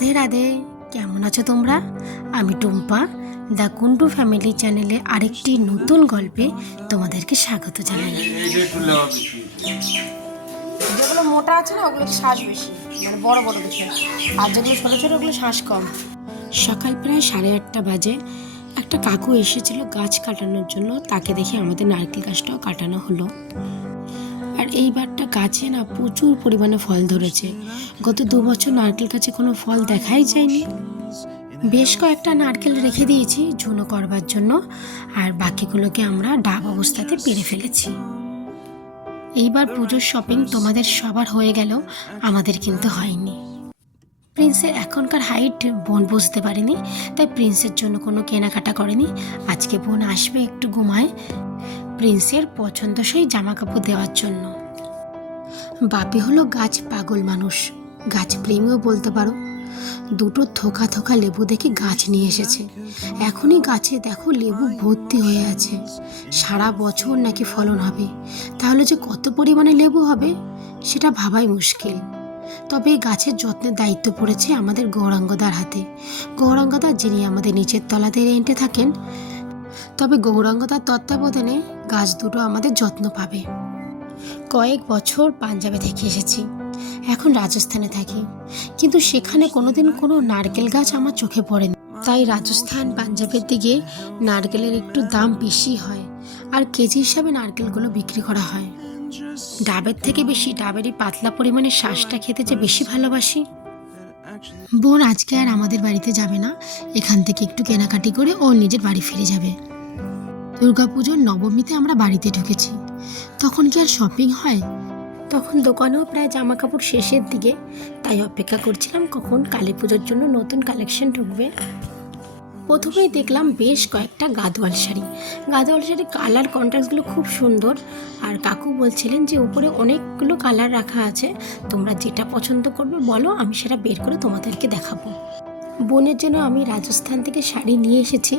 রাধে রাধে। কেমন আছো তোমরা? আমি টুম্পা দ্য কুন্টু ফ্যামিলি চ্যানেলে আরেকটি নতুন গল্পে তোমাদেরকে স্বাগত জানাই। যেগুলো মোটা আছে না ওগুলো শ্বাস বেশি মানে বড় বড় বেশি আর যেগুলো ছোটো ছোটো ওগুলো শ্বাস কম। সকাল প্রায় সাড়ে আটটা বাজে। একটা কাকু এসেছিল গাছ কাটানোর জন্য। তাকে দেখে আমাদের নারকেল গাছটাও কাটানো হলো। এইবারটা গাছে না প্রচুর পরিমাণে ফল ধরেছে। গত দু বছর নারকেল গাছে কোনো ফল দেখাই যায়নি। বেশ কয়েকটা নারকেল রেখে দিয়েছি ঝুনো করবার জন্য, আর বাকিগুলোকে আমরা ডাব অবস্থাতে পেরে ফেলেছি। এইবার পুজোর শপিং তোমাদের সবার হয়ে গেল, আমাদের কিন্তু হয়নি। প্রিন্সের এখনকার হাইট বোন বুঝতে পারেনি, তাই প্রিন্সের জন্য কোনো কেনাকাটা করেনি। আজকে বোন আসবে একটু ঘুমায় প্রিন্সের পছন্দসই জামা কাপড় দেওয়ার জন্য। বাপি হলো গাছ পাগল মানুষ। গাছ প্রেমীও বলতে পারো। দুটো থোকা থোকা লেবু দেখে গাছ নিয়ে এসেছে। এখনই গাছে দেখো লেবু ভর্তি হয়ে আছে। সারা বছর নাকি ফলন হবে। তাহলে যে কত পরিমাণে লেবু হবে, সেটা ভাবাই মুশকিল। তবে এই গাছের যত্নের দায়িত্ব পড়েছে আমাদের গৌরাঙ্গদার হাতে। গৌরাঙ্গদা যিনি আমাদের নিচের তলাতে রেন্টে থাকেন, তবে গৌরাঙ্গদার তত্ত্বাবধানে গাছ দুটো আমাদের যত্ন পাবে। কয়েক বছর পাঞ্জাবে থেকে এসেছি। এখন রাজস্থানে থাকি। কিন্তু সেখানে কোনোদিন কোনো নারকেল গাছ আমার চোখে পড়েনি। তাই রাজস্থান পাঞ্জাবের দিকে নারকেলের একটু দাম বেশি হয় আর কেজি হিসাবে নারকেলগুলো বিক্রি করা হয়। ডাবের থেকে বেশি, ডাবেরই পাতলা পরিমাণে শ্বাসটা খেতে যে বেশি ভালোবাসি। বোন আজকে আর আমাদের বাড়িতে যাবে না। এখান থেকে একটু কেনাকাটি করে ও নিজের বাড়ি ফিরে যাবে। দুর্গাপুজোর নবমীতে আমরা বাড়িতে ঢুকেছি। তখন কি আর শপিং হয়? তখন দোকানেও প্রায় জামা কাপড় শেষের দিকে। তাই অপেক্ষা করছিলাম কখন কালী পুজোর জন্য নতুন কালেকশন ঢুকবে। প্রথমেই দেখলাম বেশ কয়েকটা গাদোয়াল শাড়ি। গাদোয়াল শাড়ির কালার কন্ট্রাস্টগুলো খুব সুন্দর। আর কাকু বলছিলেন যে উপরে অনেকগুলো কালার রাখা আছে। তোমরা যেটা পছন্দ করবে বলো, আমি সেটা বের করে তোমাদেরকে দেখাবো। বোনের জন্য আমি রাজস্থান থেকে শাড়ি নিয়ে এসেছি।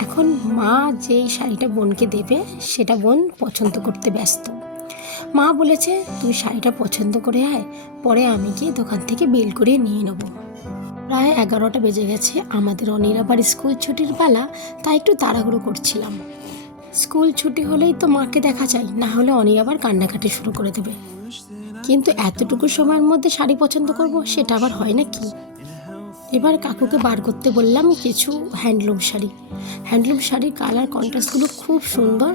এখন মা যেই শাড়িটা বোনকে দেবে, সেটা বোন পছন্দ করতে ব্যস্ত। মা বলেছে, তুই শাড়িটা পছন্দ করে আয়, পরে আমি গিয়ে দোকান থেকে বিল করে নিয়ে নেব। প্রায় এগারোটা বেজে গেছে, আমাদের অনির আবার স্কুল ছুটির বেলা তাই একটু তাড়াহুড়ো করছিলাম। স্কুল ছুটি হলেই তো মাকে দেখা চাই না হলে অনি আবার কান্নাকাটি শুরু করে দেবে। কিন্তু এতটুকু সময়ের মধ্যে শাড়ি পছন্দ করব, সেটা আবার হয় না কি এবার কাকুকে বার করতে বললাম কিছু হ্যান্ডলুম শাড়ি। হ্যান্ডলুম শাড়ির কালার কন্ট্রাস্টগুলো খুব সুন্দর,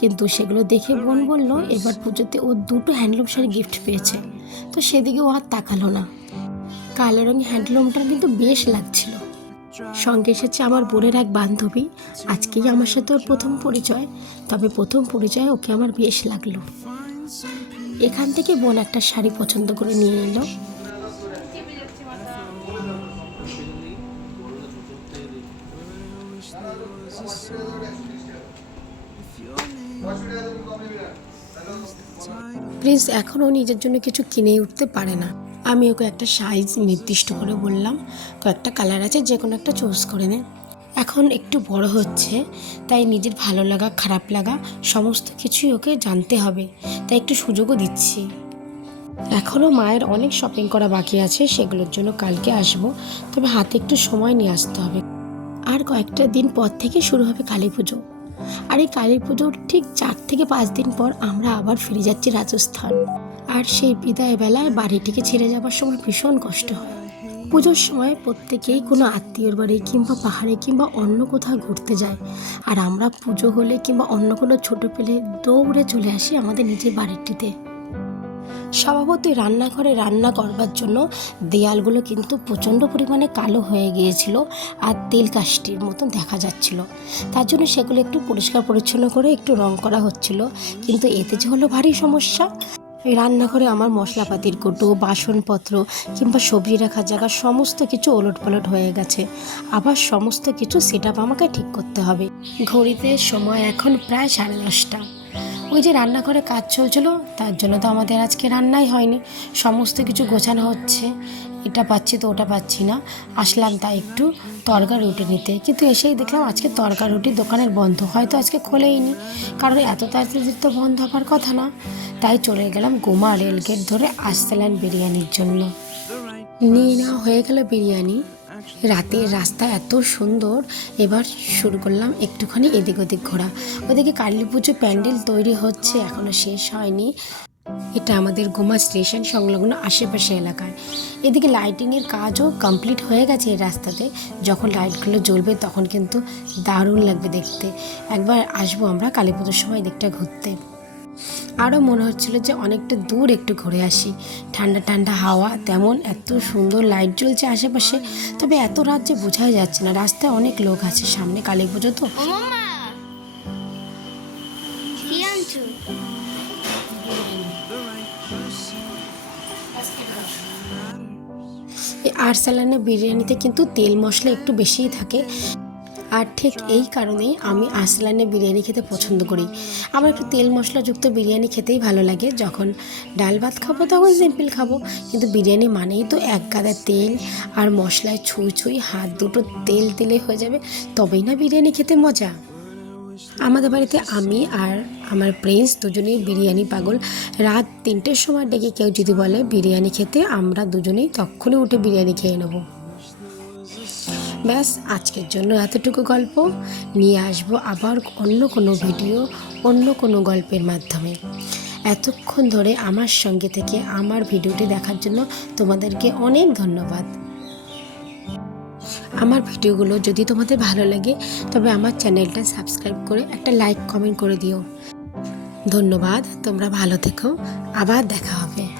কিন্তু সেগুলো দেখে বোন বলল, এবার পুজোতে ও দুটো হ্যান্ডলুম শাড়ি গিফট পেয়েছে। তো সেদিকে ও আর তাকালো না। কালো রঙের হ্যান্ডলুমটা কিন্তু বেশ লাগছিল। সঙ্গে এসেছে আমার বোনের এক বান্ধবী। আজকেই আমার সাথে ওর প্রথম পরিচয়, তবে প্রথম পরিচয় ওকে আমার বেশ লাগল। এখান থেকে বোন একটা শাড়ি পছন্দ করে নিয়ে নিল প্রিন্স এখনও নিজের জন্য কিছু কিনে উঠতে পারে না। আমি ওকে একটা সাইজ নির্দিষ্ট করে বললাম, কয়েকটা কালার আছে, যে কোনো একটা চুজ করে নে। এখন একটু বড় হচ্ছে, তাই নিজের ভালো লাগা, খারাপ লাগা, সমস্ত কিছুই ওকে জানতে হবে। তাই একটু সুযোগও দিচ্ছি। এখনও মায়ের অনেক শপিং করা বাকি আছে, সেগুলোর জন্য কালকে আসব। তবে হাতে একটু সময় নিয়ে আসতে হবে। কয়েকটা দিন পর থেকে শুরু হবে কালী পুজো। আর এই কালী পুজোর ঠিক চার থেকে পাঁচ দিন পর আমরা আবার ফিরে যাচ্ছি রাজস্থান। আর সেই বিদায় বেলায় বাড়িটিকে ছেড়ে যাবার সময় ভীষণ কষ্ট হয়। পুজোর সময় প্রত্যেকেই কোনো আত্মীয়র বাড়ি কিংবা পাহাড়ে কিংবা অন্য কোথাও ঘুরতে যায়। আর আমরা পুজো হলে কিংবা অন্য কোনো ছোটো পেলে দৌড়ে চলে আসি আমাদের নিজের বাড়িটিতে। স্বভাবতই রান্নাঘরে রান্না করবার জন্য দেয়ালগুলো কিন্তু প্রচণ্ড পরিমাণে কালো হয়ে গিয়েছিল আর তেল কাষ্টির মতন দেখা যাচ্ছিল। তার জন্য সেগুলো একটু পরিষ্কার পরিচ্ছন্ন করে একটু রং করা হচ্ছিল। কিন্তু এতে যে হলো ভারী সমস্যা। রান্নাঘরে আমার মশলাপাতির কোটো বাসনপত্র কিংবা সবজি রাখার জায়গা সমস্ত কিছু ওলট পালট হয়ে গেছে। আবার সমস্ত কিছু সেট আমাকে ঠিক করতে হবে। ঘড়িতে সময় এখন প্রায় সাড়ে দশটা। ওই যে রান্নাঘরে কাজ চলছিল, তার জন্য তো আমাদের আজকে রান্নাই হয়নি। সমস্ত কিছু গোছানো হচ্ছে। এটা পাচ্ছি তো ওটা পাচ্ছি না। আসলাম তাই একটু তরকা রুটি নিতে। কিন্তু এসেই দেখলাম আজকে তরকা রুটি দোকানের বন্ধ। হয়তো আজকে খোলেইনি। কারণ এত তাড়াতাড়ি তো বন্ধ হবার কথা না। তাই চলে গেলাম গোমা রেলগেট ধরে আসতেলেন বিরিয়ানির জন্য। নিয়ে নেওয়া হয়ে গেল বিরিয়ানি। রাতের রাস্তা এত সুন্দর। এবার শুরু করলাম একটুখানি এদিক ওদিক ঘোরা। ওদিকে কালী পুজো প্যান্ডেল তৈরি হচ্ছে, এখনও শেষ হয়নি। এটা আমাদের গোমা স্টেশন সংলগ্ন আশেপাশে এলাকায়। এদিকে লাইটিংয়ের কাজও কমপ্লিট হয়ে গেছে এই রাস্তাতে। যখন লাইটগুলো জ্বলবে তখন কিন্তু দারুণ লাগবে দেখতে। একবার আসব আমরা কালী পুজোর সময় দিকটা ঘুরতে। আরও মনে হচ্ছিল যে অনেকটা দূর একটু ঘুরে আসি। ঠান্ডা ঠান্ডা হাওয়া তেমন এত সুন্দর লাইট জ্বলছে আশেপাশে তবে এত রাত যে বোঝাই যাচ্ছে না। রাস্তায় অনেক লোক আছে সামনে কালী পুজো তো। এই আরসালানে বিরিয়ানিতে কিন্তু তেল মশলা একটু বেশিই থাকে। আর ঠিক এই কারণেই আমি আসলানে বিরিয়ানি খেতে পছন্দ করি। আমার একটু তেল মশলাযুক্ত বিরিয়ানি খেতেই ভালো লাগে। যখন ডাল ভাত খাব তখন সিম্পল খাব। কিন্তু বিরিয়ানি মানেই তো এক গাদা তেল আর মশলায় ছুঁই ছুঁই হাত দুটো তেল তেলে হয়ে যাবে, তবেই না বিরিয়ানি খেতে মজা। আমাদের বাড়িতে আমি আর আমার প্রিন্স দুজনেই বিরিয়ানি পাগল। রাত তিনটের সময় ডেকে কেউ যদি বলে বিরিয়ানি খেতে, আমরা দুজনেই তখনই উঠে বিরিয়ানি খেয়ে নেব। ব্যাস, আজকের জন্য এতটুকু গল্প। নিয়ে আসব আবার অন্য কোনো ভিডিও, অন্য কোনো গল্পের মাধ্যমে। এতক্ষণ ধরে আমার সঙ্গে থেকে আমার ভিডিওটি দেখার জন্য তোমাদেরকে অনেক ধন্যবাদ। আমার ভিডিওগুলো যদি তোমাদের ভালো লাগে, তবে আমার চ্যানেলটা সাবস্ক্রাইব করে একটা লাইক, কমেন্ট করে দিও। ধন্যবাদ, তোমরা ভালো থেকো। আবার দেখা হবে।